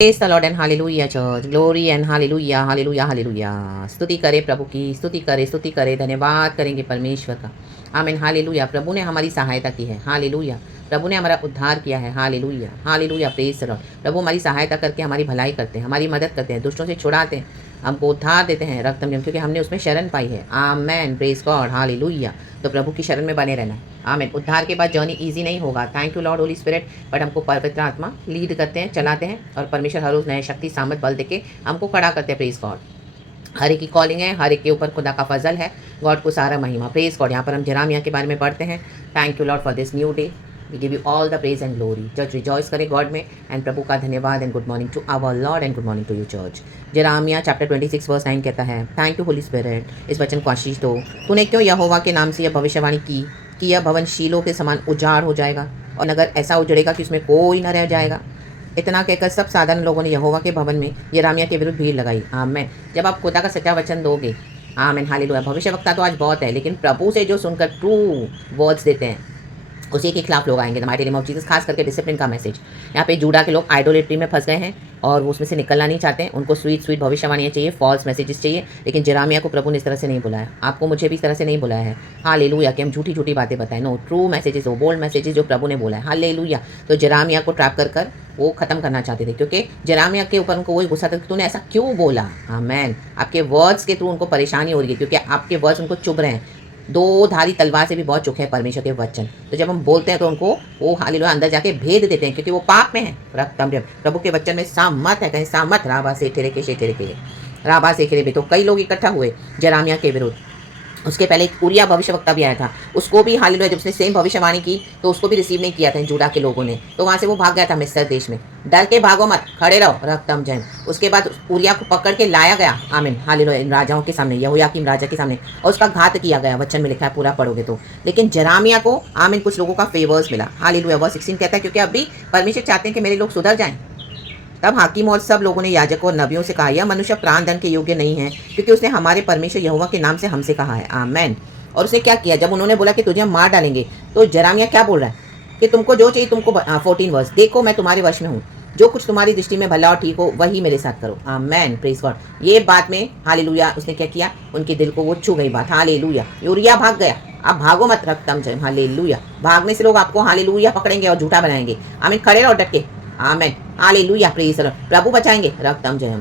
Praise the Lord and hallelujah church, glory and hallelujah hallelujah hallelujah. स्तुति करे प्रभु की, स्तुति करे, धन्यवाद करेंगे परमेश्वर का। आमीन हालेलुया। प्रभु ने हमारी सहायता की है, हालेलुया। प्रभु ने हमारा उद्धार किया है, hallelujah hallelujah. Praise the Lord. प्रभु हमारी सहायता करके हमारी भलाई करते हैं, हमारी मदद करते हैं, दुष्टों से छुड़ाते हैं, हमको उद्धार देते हैं रक्तम जम, क्योंकि हमने उसमें शरण पाई है। आमेन, प्रेज गॉड, हालेलुया। तो प्रभु की शरण में बने रहना है। आमीन। उद्धार के बाद जर्नी इजी नहीं होगा, thank you Lord Holi spirit, but हमको पवित्र आत्मा लीड करते हैं, चलाते हैं, और परमेश्वर हर रोज नए शक्ति सामर्थ बल देके हमको खड़ा करते हैं। Praise God. हर एक की कॉलिंग है, हर एक के ऊपर खुदा का फजल है, गॉड को सारा महिमा। Praise God. यहाँ पर हम जरामिया के बारे में पढ़ते हैं। Thank you Lord for this new day, we give you all the praise and glory. Church rejoice करे गॉड में, एंड प्रभु का धन्यवाद, and good morning to our Lord and good morning to you church. Jeremiah chapter 26 verse 9 कहता है, thank you Holi spirit, इस वचन को आशीष दो। तूने क्यों यहोवा के नाम से यह भविष्यवाणी की कि यह भवन शीलो के समान उजाड़ हो जाएगा, और नगर ऐसा उजड़ेगा कि उसमें कोई न रह जाएगा। इतना कहकर सब साधारण लोगों ने यहोवा के भवन में यरामिया के विरुद्ध भीड़ लगाई। आमेन। जब आप खुदा का सच्चा वचन दोगे, आमेन हालेलुया। भविष्यवक्ता तो आज बहुत है, लेकिन प्रभु से जो सुनकर ट्रू वर्ड्स देते हैं, उसी के खिलाफ लोग आएंगे। The mighty name of Jesus. खास करके डिसिप्लिन का मैसेज। यहाँ पे जूडा के लोग आइडोलेट्री में फंस गए हैं, और वो उसमें से निकलना नहीं चाहते हैं। उनको स्वीट स्वीट भविष्यवाणियाँ चाहिए, फॉल्स मैसेजेस चाहिए, लेकिन जरामिया को प्रभु ने इस तरह से नहीं बुलाया। आपको मुझे भी इस तरह से नहीं बुलाया है, हालेलुया, कि हम झूठी झूठी बातें बताएं। नो, ट्रू मैसेजेस, वो बोल्ड मैसेजेस जो प्रभु ने बोला है, हालेलुया। तो जरामिया को ट्रैप कर कर वो खत्म करना चाहते थे, क्योंकि जरामिया के ऊपर उनको वही गुस्सा था कि तूने ऐसा क्यों बोला। आमेन। आपके वर्ड्स के थ्रू उनको परेशानी हो रही है, क्योंकि आपके वर्ड्स उनको चुभ रहे हैं। दो धारी तलवार से भी बहुत चुखे है परमेश्वर के वचन। तो जब हम बोलते हैं तो उनको वो हालेलुया अंदर जाके भेद देते हैं, क्योंकि वो पाप में है। प्रभु के वचन में सामत है, कहीं सामत राबा से ठेरे के राबा से खेरे। तो कई लोग इकट्ठा हुए जरामिया के विरुद्ध। उसके पहले एक उरिया भविष्यवक्ता भी आया था, उसको भी हालेलुया जब उसने सेम भविष्यवाणी की तो उसको भी रिसीव नहीं किया था जूडा के लोगों ने, तो वहाँ से वो भाग गया था मिस्र देश में। डर के भागो मत, खड़े रहो, रक्तम जैन। उसके बाद उरिया को पकड़ के लाया गया, आमीन हालेलुया, इन राजाओं के सामने, यहोयाकीम राजा के सामने, और उसका घात किया गया। वचन में लिखा है, पूरा पढ़ोगे तो। लेकिन जरामिया को आमीन कुछ लोगों का फेवर्स मिला, हालेलुया। वर्स 16 कहता है, क्योंकि अभी परमेश्वर चाहते हैं कि मेरे लोग सुधर जाएं। तब हाकिम और सब लोगों ने याजकों और नबियों से कहा, यह मनुष्य प्राण दंड के योग्य नहीं है, क्योंकि उसने हमारे परमेश्वर यहोवा के नाम से हमसे कहा है। आमेन। और उसने क्या किया, जब उन्होंने बोला कि तुझे हम मार डालेंगे, तो जरामिया क्या बोल रहा है कि तुमको जो चाहिए तुमको 14 वर्ष, देखो मैं तुम्हारे वश में हूँ, जो कुछ तुम्हारी दृष्टि में भला और ठीक हो वही मेरे साथ करो। आमेन, प्रेज गॉड। ये बात में हालेलुया उसने क्या किया, उनके दिल को वो छू गई बात, हालेलुया। यूरिया भाग गया, अब भागो मत, रक्तम जय, हालेलुया। भागने से लोग आपको हालेलुया पकड़ेंगे और झूठा बनाएंगे। आमीन, खड़े रहो डट के, amen hallelujah, praise the Lord. प्रभु बचाएंगे, रक्तम जय।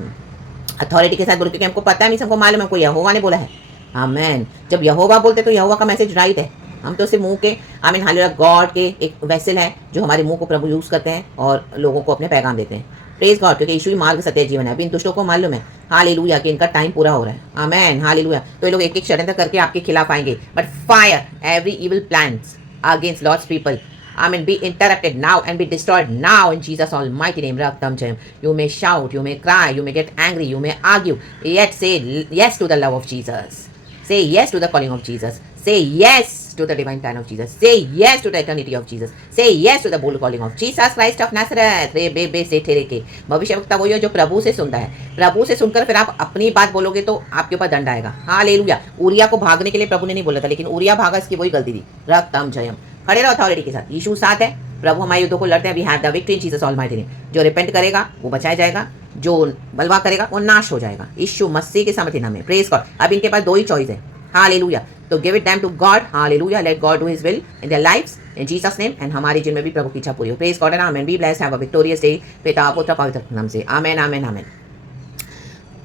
अथॉरिटी के साथ बोलो, क्योंकि हमको पता नहीं, हमको मालूम है हमको यहोवा ने बोला है। आमेन। जब यहोवा बोलते तो यहोवा का मैसेज राइट है। हम तो सिर्फ मुंह के, आमीन हालेलुया, गॉड के एक वेसल है जो हमारे मुंह को प्रभु यूज करते हैं और लोगों को अपने पैगाम देते हैं। प्रेज गॉड, क्योंकि यीशु ही मार्ग सत्य जीवन है। अभी इन दुष्टों को मालूम है, हालेलुया, कि इनका टाइम पूरा हो रहा है। Amen hallelujah. तो ये लोग एक एक षड्यंत्र करके आपके खिलाफ आएंगे, but fire every evil plans against Lord's people, Amen, be interrupted now and be destroyed now in Jesus' almighty name. Raktam Jayam. You may shout, you may cry, you may get angry, you may argue, yet say yes to the love of Jesus. Say yes to the calling of Jesus. Say yes to the divine plan of Jesus. Say yes to the eternity of Jesus. Say yes to the bold calling of Jesus Christ of Nazareth. रे बे बे से ठेरे के। भविष्यवक्ता वही है जो प्रभु से सुनता है। प्रभु से सुनकर फिर आप अपनी बात बोलोगे तो आपके ऊपर दंड आएगा। हालेलुया। उरिया को भागने के लिए प्रभु ने नहीं बोला था, लेकिन उरिया भागा, इसकी वही गलती थी। रक्तम जयम। खड़े रहो अथॉरिटी के साथ, यीशु साथ है। प्रभु हमारे युद्धों को लड़ते हैं। We have the victory in Jesus almighty name. जो रिपेंट करेगा वो बचाया जाएगा, जो बलवा करेगा वो नाश हो जाएगा, यीशु मसीह के सामर्थ्य नाम में। Praise God. अब इनके पास दो ही चॉइस है, हालेलुया। तो give it them to God, hallelujah. Let God do his will in their lives in Jesus name, and हमारे जिनमें भी प्रभु की इच्छा पूरी हो। Praise God and amen. Be blessed, have a victorious day. पिता पुत्र पवित्र नाम से, आमेन आमेन आमेन।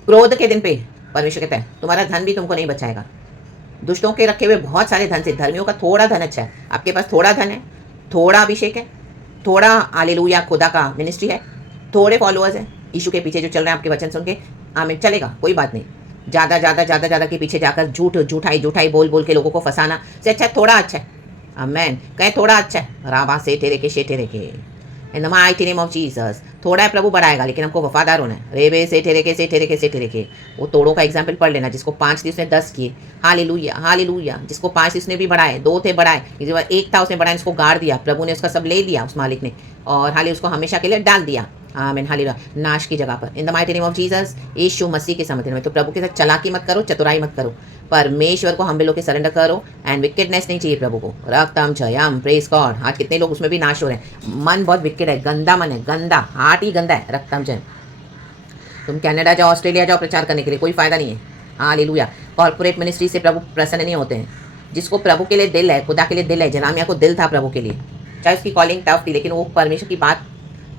क्रोध के दिन पे परमेश्वर कहता है तुम्हारा धन भी तुमको नहीं बचाएगा। दुष्टों के रखे हुए बहुत सारे धन से धर्मियों का थोड़ा धन अच्छा है। आपके पास थोड़ा धन है, थोड़ा अभिषेक है, थोड़ा हालेलुया खुदा का मिनिस्ट्री है, थोड़े फॉलोअर्स हैं यीशु के पीछे जो चल रहे हैं आपके वचन सुन के, आमीन, चलेगा, कोई बात नहीं। ज़्यादा के पीछे जाकर झूठाई बोल के लोगों को फंसाना से अच्छा थोड़ा अच्छा है। आमीन। कहें थोड़ा अच्छा है, राबा से ठेरे के इन the mighty name of Jesus. थोड़ा है प्रभु बढ़ाएगा, लेकिन हमको वफादार होना है। रेबे से ठेरे के। वो तोड़ों का एग्जाम्पल पढ़ लेना, जिसको 5 थी उसने 10 किए, हालेलुया हालेलुया। जिसको 5 थी उसने भी बढ़ाए, 2 थे बढ़ाए, एक था उसने बढ़ाया, उसको गाड़ दिया, प्रभु ने उसका सब ले लिया उस मालिक ने, और हाले उसको हमेशा के लिए डाल दिया। आमीन हालेलुया, नाश की जगह पर, in the mighty name of Jesus, Yeshu Masih के सामर्थ्य में। तो प्रभु के साथ चलाकी मत करो, चतुराई मत करो, परमेश्वर को हम लोग के सरेंडर करो, एंड विकेडनेस नहीं चाहिए प्रभु को। रक्तम जयम, प्रेज गॉड। आज कितने लोग उसमें भी नाश हो रहे हैं। मन बहुत विकेड है, गंदा मन है, गंदा हार्ट ही गंदा है। रक्तम जयम, तुम कनाडा जाओ, ऑस्ट्रेलिया जाओ प्रचार करने के लिए, कोई फ़ायदा नहीं है। हालेलुया। कॉर्पोरेट मिनिस्ट्री से प्रभु प्रसन्न नहीं होते हैं। जिसको प्रभु के लिए दिल है, खुदा के लिए दिल है, जनामिया को दिल था प्रभु के लिए, चाहे उसकी कॉलिंग टफ थी, लेकिन वो परमेश्वर की बात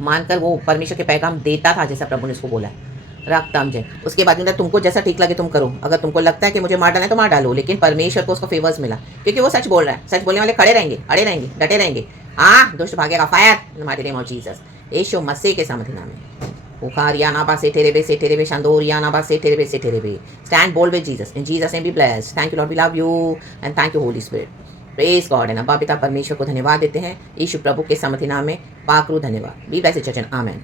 मानकर वो परमेश्वर के पैगाम देता था, जैसा प्रभु ने उसको बोला है। रख मुझे उसके बाद में तुमको जैसा ठीक लगे तुम करो। अगर तुमको लगता है कि मुझे मार डालना है तो मार डालो, लेकिन परमेश्वर को उसका फेवर्स मिला, क्योंकि वो सच बोल रहा है। सच बोलने वाले खड़े रहेंगे, अड़े रहेंगे, डटे रहेंगे। हाँ, दुष्ट भागेगा। Fire in mighty name of Jesus, Yeshu Masih के सामर्थ्य नाम में। Ukariana ba se terebe shandoriana ba se terebe. Stand bold with Jesus. In Jesus name be blessed. Thank you Lord, we love you and thank you Holy Spirit. Praise God है ना। पिता परमेश्वर को धन्यवाद देते हैं, यीशु प्रभु के सामर्थ्य नाम में पाकरू धन्यवाद। Be blessed church, amen.